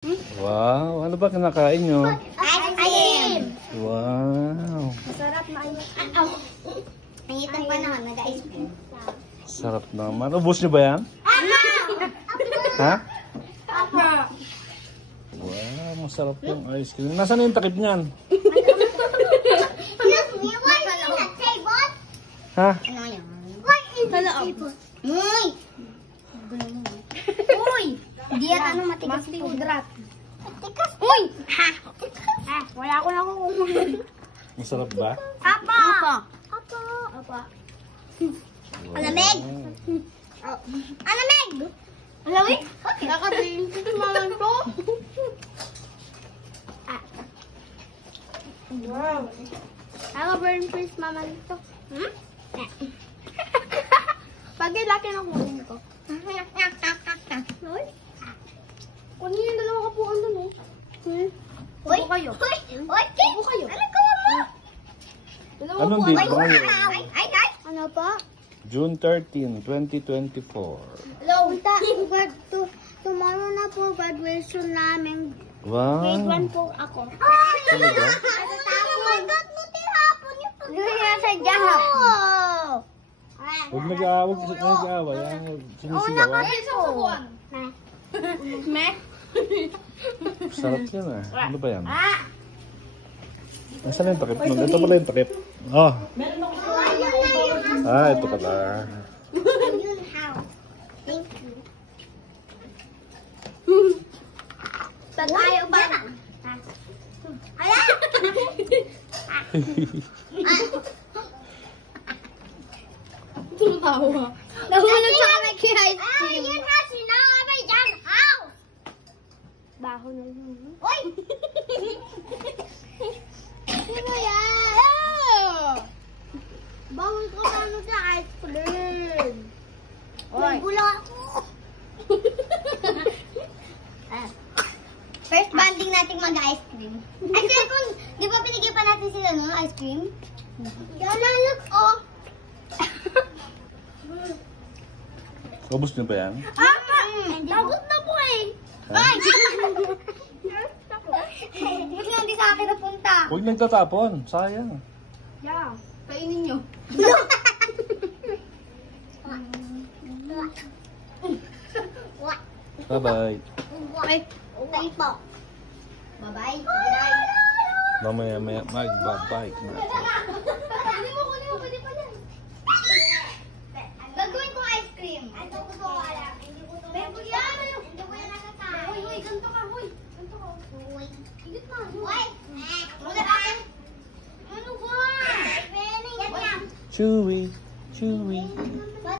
Wow, ano ba kinakain nyo? Ice cream! Wow. Masarap na ice cream. Nangitan pa naman, nag-ice cream. Sarap naman. Ubus nyo ba yan? Ha? Wow, masarap yung ice cream. Nasaan yung takip niyan? Ha? Ano yan? Uy! Uy! Hindi yan ano matigas po. Matigas. Uy! Ha! Wala ko na kukuha. Masarap ba? Apa! Apa! Apa! Alamig! Alamig! Alamig? Nakabing maman ko. Wow! Naka-burn face maman ito. Hmm? Pag laki ng kunin ko. Uy! Kunin yung dalawang kapuan doon eh. Uy! Kayo. Uy! Upo kayo. Ano gawa mo? Anong date ba ngayon? Ay! Ano pa? June 13, 2024. Hello! Tomorrow na po graduation namin. Wow. Grade 1 po ako. Talaga? Huwag nag-aaway. Sinisigawan. Sarap yan ah. Ano ba yan? Nasaan yung takip nun? Ito pala yung takip. Oh. Ah, ito pala. Thank you. Saan ayaw ba? Hala! Tumawa. Nahulog sa kamay kay ice cream. Yan ha, sinawabay dyan. How? Baho na yun. Uy! Sino yan? Bawal ka ano sa ice cream. May bula ako. First banding natin mag-ice cream. Ay, second, di ba pinigay pa natin sila no, ice cream? Yan na, look, oh. Ubus nyo ba yan? Tagot na po eh. Ay! Ba't nga hindi sa akin napunta? Huwag nagtatapon. Sayang. Yeah. Kainin nyo. Bye-bye. Okay po. Bye-bye. Mamaya mag-bye-bye. Kunin mo, pwede pa yan. Gagawin ko ice cream. Ito ko to, wala. Hindi ko to. Hindi ko yan nakasama. Uy, ganito ka, uy. Ganito ka. Uy. Higit na. Uy. Muna ka. Ano ba? Yan yan. Chewy.